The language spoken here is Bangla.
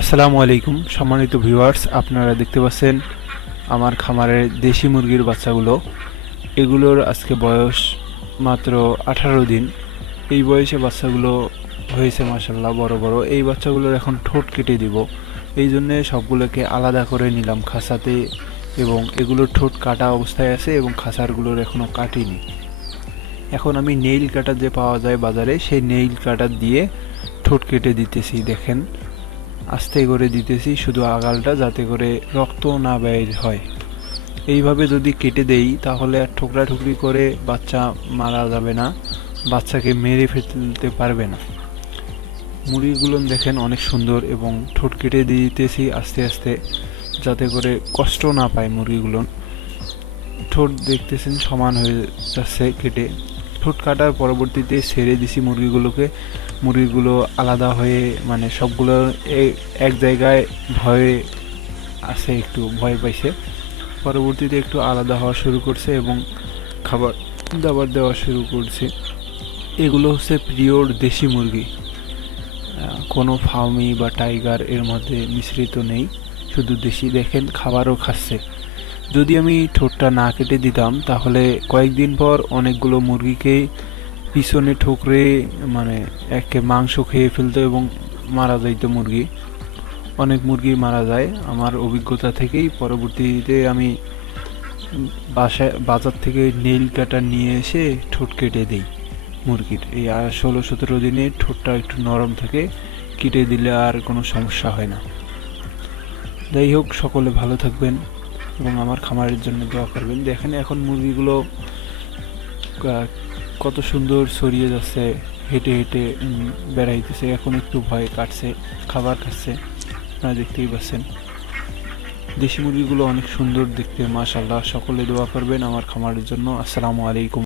আসসালামু আলাইকুম সম্মানিত ভিউয়ার্স, আপনারা দেখতে পাচ্ছেন আমার খামারের দেশি মুরগির বাচ্চাগুলো। এগুলোর আজকে বয়স মাত্র 18 দিন। এই বয়সে বাচ্চাগুলো হয়েছে মাশাআল্লাহ বড় বড়। এই বাচ্চাগুলোর এখন ঠোঁট কেটে দিব, এই জন্যে সবগুলোকে আলাদা করে নিলাম খাঁচাতে, এবং এগুলোর ঠোঁট কাটা অবস্থায় আছে এবং খাঁচারগুলোর এখনও কাটিনি। এখন আমি নেইল কাটার যে পাওয়া যায় বাজারে, সেই নেইল কাটার দিয়ে ঠোঁট কেটে দিতেছি। দেখেন, আস্তে করে দিতেছি শুধু আগালটা, যাতে করে রক্ত না বের হয়। এইভাবে যদি কেটে দেই তাহলে আর ঠোকরা ঠুকরি করে বাচ্চা মারা যাবে না, বাচ্চাকে মেরে ফেলতে পারবে না। মুরগিগুলো দেখেন অনেক সুন্দর, এবং ঠোঁট কেটে দিতেছি আস্তে আস্তে, যাতে করে কষ্ট না পায় মুরগিগুলো। ঠোঁট দেখতেছেন সমান হয়ে যাচ্ছে কেটে। ঠোঁট কাটার পরবর্তীতে ছেড়ে দিছি মুরগিগুলোকে। মুরগিগুলো আলাদা হয়ে, মানে সবগুলো এক জায়গায় ভয়ে আছে, একটু ভয় পাইছে। পরবর্তীতে একটু আলাদা হওয়া শুরু করছে এবং খাবার দাবার দেওয়া শুরু করছে। এগুলো হচ্ছে পিওর দেশি মুরগি, কোনো ফার্মি বা টাইগার এর মধ্যে মিশ্রিত নেই, শুধু দেশি। দেখেন খাবারও খাচ্ছে। যদি আমি ঠোঁটটা না কেটে দিতাম তাহলে কয়েকদিন পর অনেকগুলো মুরগিকেই পিছনে ঠোকরে, মানে একে মাংস খেয়ে ফেলতো এবং মারা যাইতো মুরগি। অনেক মুরগি মারা যায় আমার অভিজ্ঞতা থেকেই। পরবর্তীতে আমি বাজার থেকে নেইল কাটার নিয়ে এসে ঠোঁট কেটে দিই মুরগির। এই 16-17 দিনে ঠোঁটটা একটু নরম থাকে, কেটে দিলে আর কোনো সমস্যা হয় না। যাই হোক, সকলে ভালো থাকবেন এবং আমার খামারের জন্য দোয়া করবেন। দেখেন এখন মুরগিগুলো কত সুন্দর ছড়িয়ে যাচ্ছে, হেঁটে হেঁটে বেড়াইতেছে। এখন একটু ভয় কাটছে, খাবার খাচ্ছে, আপনারা দেখতেই পাচ্ছেন। দেশি মুরগিগুলো অনেক সুন্দর দেখতে মাশাআল্লাহ। সকলে দোয়া করবেন আমার খামারের জন্য। আসসালামু আলাইকুম।